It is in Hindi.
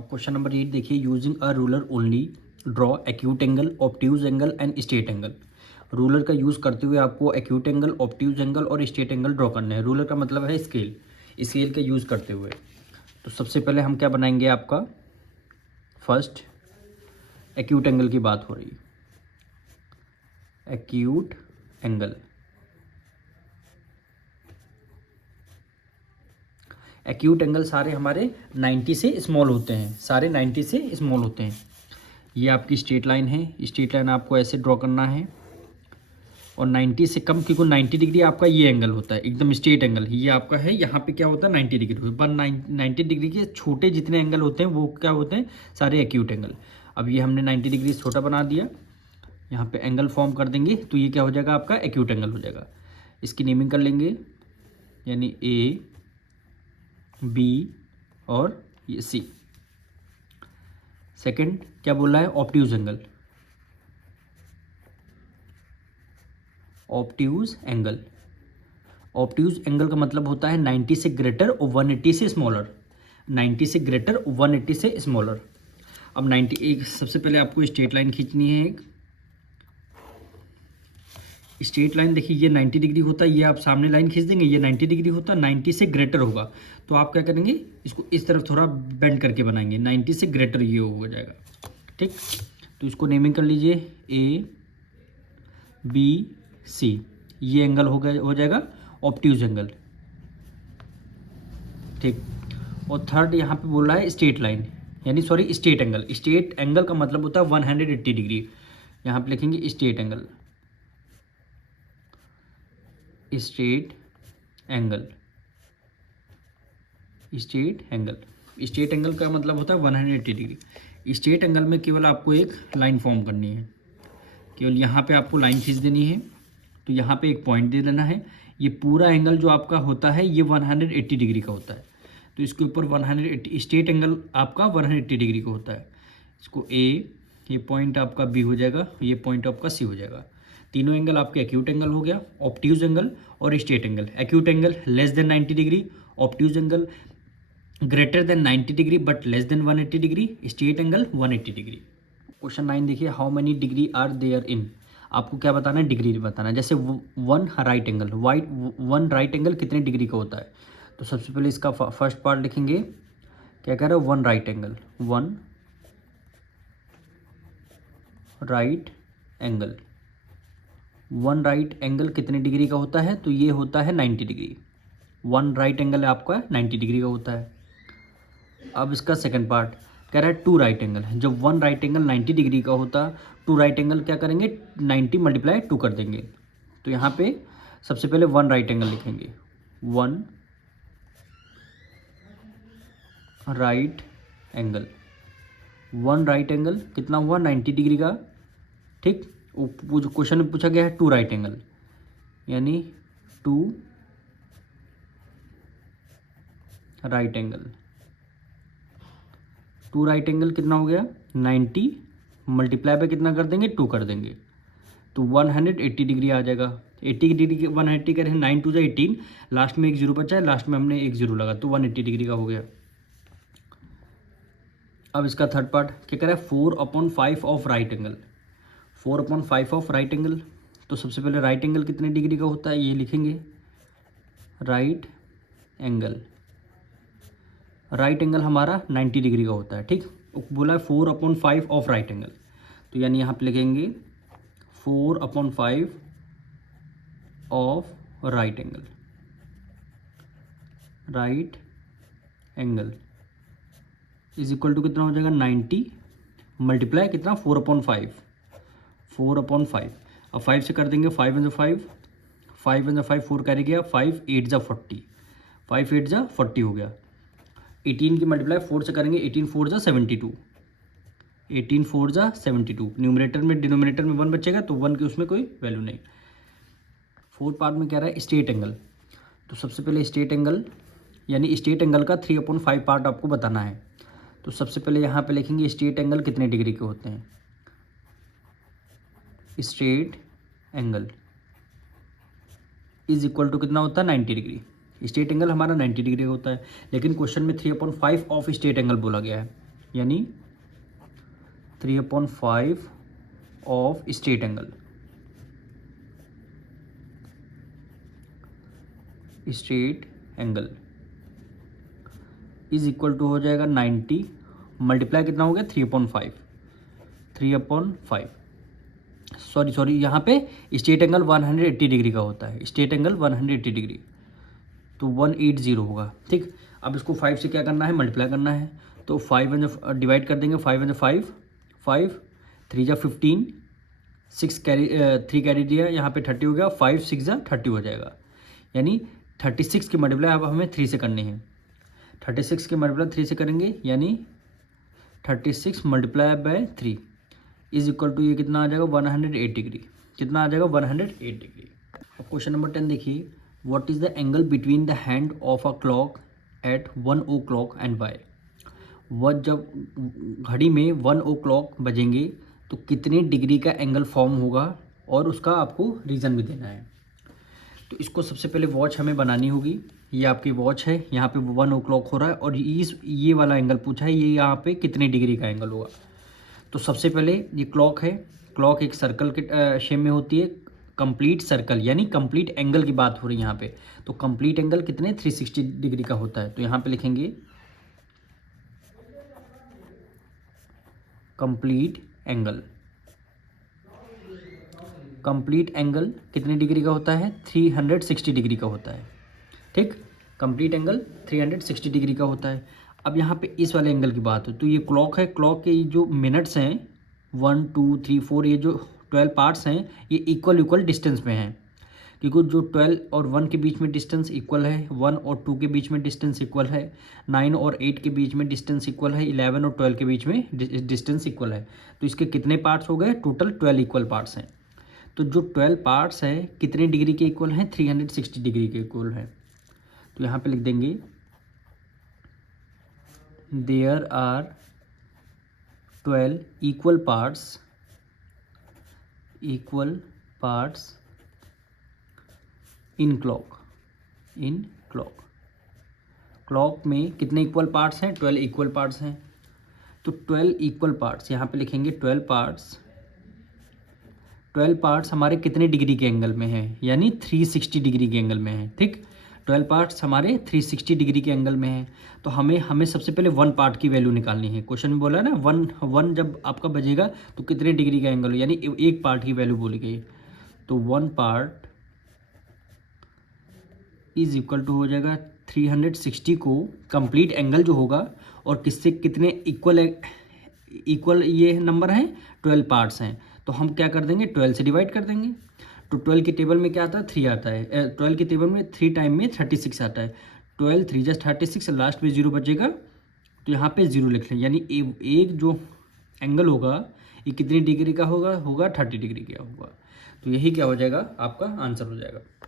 क्वेश्चन नंबर 8 देखिए, using a ruler only draw acute angle, obtuse angle and straight angle. Ruler का यूज़ करते हुए आपको एक्यूट एंगल, ऑब्ट्यूज एंगल और स्ट्रेट एंगल ड्रॉ करना है। रूलर का मतलब है स्केल, स्केल का यूज़ करते हुए। तो सबसे पहले हम क्या बनाएंगे, आपका फर्स्ट एक्यूट एंगल की बात हो रही है। एक्यूट एंगल, एक्यूट एंगल सारे हमारे 90 से स्मॉल होते हैं, सारे 90 से स्मॉल होते हैं। ये आपकी स्ट्रेट लाइन है, स्ट्रेट लाइन आपको ऐसे ड्रॉ करना है और 90 से कम, क्योंकि 90 डिग्री आपका ये एंगल होता है, एकदम स्ट्रेट एंगल ये आपका है। यहाँ पे क्या होता है 90 डिग्री होता है, पर 90 डिग्री के छोटे जितने एंगल होते हैं वो क्या होते हैं, सारे एक्यूट एंगल। अब ये हमने 90 डिग्री छोटा बना दिया, यहाँ पे एंगल फॉर्म कर देंगे तो ये क्या हो जाएगा, आपका एक्यूट एंगल हो जाएगा। इसकी नेमिंग कर लेंगे, यानी ए, बी और ये सी। सेकंड क्या बोला है, obtuse angle. Obtuse angle, obtuse angle का मतलब होता है 90 से ग्रेटर और 180 से स्मॉलर। 90 से ग्रेटर, 180 से स्मॉलर। अब 90, एक सबसे पहले आपको स्ट्रेट लाइन खींचनी है। एक स्ट्रेट लाइन देखिए, ये 90 डिग्री होता है, ये आप सामने लाइन खींच देंगे, ये 90 डिग्री होता है, 90 से ग्रेटर होगा तो आप क्या करेंगे, इसको इस तरफ थोड़ा बेंड करके बनाएंगे, 90 से ग्रेटर ये हो जाएगा। ठीक, तो इसको नेमिंग कर लीजिए, ए, बी, सी। ये एंगल हो जाएगा ऑब्ट्यूज एंगल। ठीक, और थर्ड यहाँ पे बोल रहा है स्ट्रेट लाइन, यानी sorry straight angle. Straight angle का मतलब होता है 180 डिग्री। यहाँ पे लिखेंगे straight angle, straight angle, straight angle. Straight angle का मतलब होता है 180 डिग्री। स्ट्रेट एंगल में केवल आपको एक लाइन फॉर्म करनी है, केवल यहाँ पे आपको लाइन खींच देनी है, तो यहाँ पे एक पॉइंट दे देना है। ये पूरा एंगल जो आपका होता है ये 180 डिग्री का होता है, तो इसके ऊपर 180, स्ट्रेट एंगल आपका 180 डिग्री का होता है। इसको ए, ये पॉइंट आपका बी हो जाएगा, ये पॉइंट आपका सी हो जाएगा। तीनों एंगल आपके एक्यूट एंगल हो गया, ऑब्ट्यूज एंगल और straight angle. Acute angle less than 90 degree, obtuse angle greater than 90 degree but less than 180 degree, straight angle 180 degree. Question 9 देखिए, how many degree are there in. आपको क्या बताना है, डिग्री बताना है। जैसे one right angle, one right angle कितने डिग्री का होता है, तो सबसे पहले इसका फर्स्ट पार्ट लिखेंगे, क्या कह रहे हो, one right angle. One right angle, one right angle कितने डिग्री का होता है, तो ये होता है 90 डिग्री। वन राइट एंगल आपका 90 डिग्री का होता है। अब इसका सेकंड पार्ट कह रहा है टू राइट एंगल। जब वन राइट एंगल 90 डिग्री का होता, टू राइट एंगल क्या करेंगे, 90 मल्टीप्लाई 2 कर देंगे। तो यहाँ पे सबसे पहले वन राइट एंगल लिखेंगे, one right angle. One right angle कितना हुआ, 90 डिग्री का। ठीक, क्वेश्चन में पूछा गया है टू राइट एंगल, यानी two right angle. Two right angle कितना हो गया, 90 मल्टीप्लाई पे कितना कर देंगे, 2 कर देंगे, तो 180 डिग्री आ जाएगा। 80 डिग्री के 180 करें, 9 टू 18, लास्ट में एक जीरो बचा है, लास्ट में हमने एक जीरो लगा तो 180 डिग्री का हो गया। अब इसका थर्ड पार्ट क्या कह रहा है, 4/5 of right angle. 4/5 of right angle, तो सबसे पहले राइट एंगल कितने डिग्री का होता है ये लिखेंगे, राइट एंगल। राइट एंगल हमारा 90 डिग्री का होता है। ठीक, बोला है 4/5 ऑफ राइट एंगल, तो यानी यहाँ पे लिखेंगे 4/5 of right angle. Right angle is equal to कितना हो जाएगा, 90 मल्टीप्लाई कितना, 4/5। 4/5, अब 5 से कर देंगे, 5 × 5, 5 × 5 4 कैरी गया, 5 8 जा 40, 5 8 जा 40 हो गया। 18 की मल्टीप्लाई 4 से करेंगे, 18 4 जा 72, 18 4 जा 72। न्यूमरेटर में डिनोमिनेटर में 1 बचेगा तो 1 की उसमें कोई वैल्यू नहीं। फोर्थ पार्ट में कह रहा है स्ट्रेट एंगल, तो सबसे पहले स्ट्रेट एंगल, यानी स्ट्रेट एंगल का 3/5 पार्ट आपको बताना है। तो सबसे पहले यहाँ पे लिखेंगे स्ट्रेट एंगल कितने डिग्री के होते हैं। Straight angle is equal to कितना होता है, 90 डिग्री। स्ट्रेट एंगल हमारा 90 डिग्री होता है, लेकिन क्वेश्चन में 3/5 ऑफ स्ट्रेट एंगल बोला गया है। यानी 3/5 of straight angle, straight angle is equal to हो जाएगा 90 मल्टीप्लाई कितना हो गया 3/5 सॉरी यहाँ पे स्ट्रेट एंगल 180 डिग्री का होता है, स्ट्रेट एंगल 180 डिग्री, तो 180 होगा। ठीक, अब इसको 5 से क्या करना है, मल्टीप्लाई करना है। तो 5 डिवाइड कर देंगे, 5 × 5 3 × 15 6 कैरी 3 कैरी दिया, यहाँ पे 30 हो गया, 5 6 × 30 हो जाएगा। यानी 36 की मल्टीप्लाई अब हमें 3 से करनी है, 36 की मल्टीप्लाई 3 से करेंगे, यानी 36 multiply by 3 is equal to ये कितना आ जाएगा 108 डिग्री, कितना आ जाएगा 108 डिग्री। अब क्वेश्चन नंबर 10 देखिए, what is the angle between the hand of a clock at 1 o'clock and by. वह जब घड़ी में 1 o'clock बजेंगे तो कितने डिग्री का एंगल फॉर्म होगा, और उसका आपको रीज़न भी देना है। तो इसको सबसे पहले वॉच हमें बनानी होगी। ये आपकी वॉच है, यहाँ पे 1 o'clock हो रहा है, और ये वाला एंगल पूछा है, ये यहाँ पे कितने डिग्री का एंगल होगा। तो सबसे पहले ये क्लॉक है, क्लॉक एक सर्कल के शेप में होती है, कंप्लीट सर्कल यानी कंप्लीट एंगल की बात हो रही है यहाँ पे। तो कंप्लीट एंगल कितने 360 डिग्री का होता है। तो यहाँ पे लिखेंगे कंप्लीट एंगल, कंप्लीट एंगल कितने डिग्री का होता है 360 डिग्री का होता है। ठीक, कंप्लीट एंगल 360 डिग्री का होता है। अब यहाँ पे इस वाले एंगल की बात हो तो ये क्लॉक है, क्लॉक के जो मिनट्स हैं 1 2 3 4 ये जो 12 पार्ट्स हैं ये इक्वल डिस्टेंस में हैं, क्योंकि जो 12 और 1 के बीच में डिस्टेंस इक्वल है, 1 और 2 के बीच में डिस्टेंस इक्वल है, 9 और 8 के बीच में डिस्टेंस इक्वल है, 11 और 12 के बीच में डिस्टेंस इक्वल है। तो इसके कितने पार्ट्स हो गए, टोटल 12 इक्वल पार्ट्स हैं। तो जो 12 पार्ट्स हैं कितने डिग्री के इक्वल हैं 360 डिग्री के इक्वल हैं। तो यहाँ पे लिख देंगे there are 12 equal parts in clock, clock में कितने इक्वल पार्ट्स हैं 12 इक्वल पार्ट्स हैं। तो 12 इक्वल पार्ट्स यहाँ पे लिखेंगे 12 पार्ट्स हमारे कितने डिग्री के एंगल में हैं, यानी 360 डिग्री के एंगल में हैं। ठीक, 12 पार्ट्स हमारे 360 डिग्री के एंगल में हैं। तो हमें सबसे पहले 1 पार्ट की वैल्यू निकालनी है। क्वेश्चन में बोला है ना 1 जब आपका बजेगा तो कितने डिग्री का एंगल हो, यानी एक पार्ट की वैल्यू बोली गई। तो 1 पार्ट इज इक्वल टू हो जाएगा 360 को कंप्लीट एंगल जो होगा, और किससे कितने इक्वल ये नंबर हैं 12 पार्ट्स हैं, तो हम क्या कर देंगे 12 से डिवाइड कर देंगे। तो 12 की टेबल में क्या आता है 3 आता है, 12 की टेबल में 3 टाइम में 36 आता है। 12 3 × 36, लास्ट में 0 बचेगा, तो यहाँ पे 0 लिख लें। यानी एक जो एंगल होगा ये कितनी डिग्री का होगा 30 डिग्री का होगा। तो यही क्या हो जाएगा आपका आंसर हो जाएगा।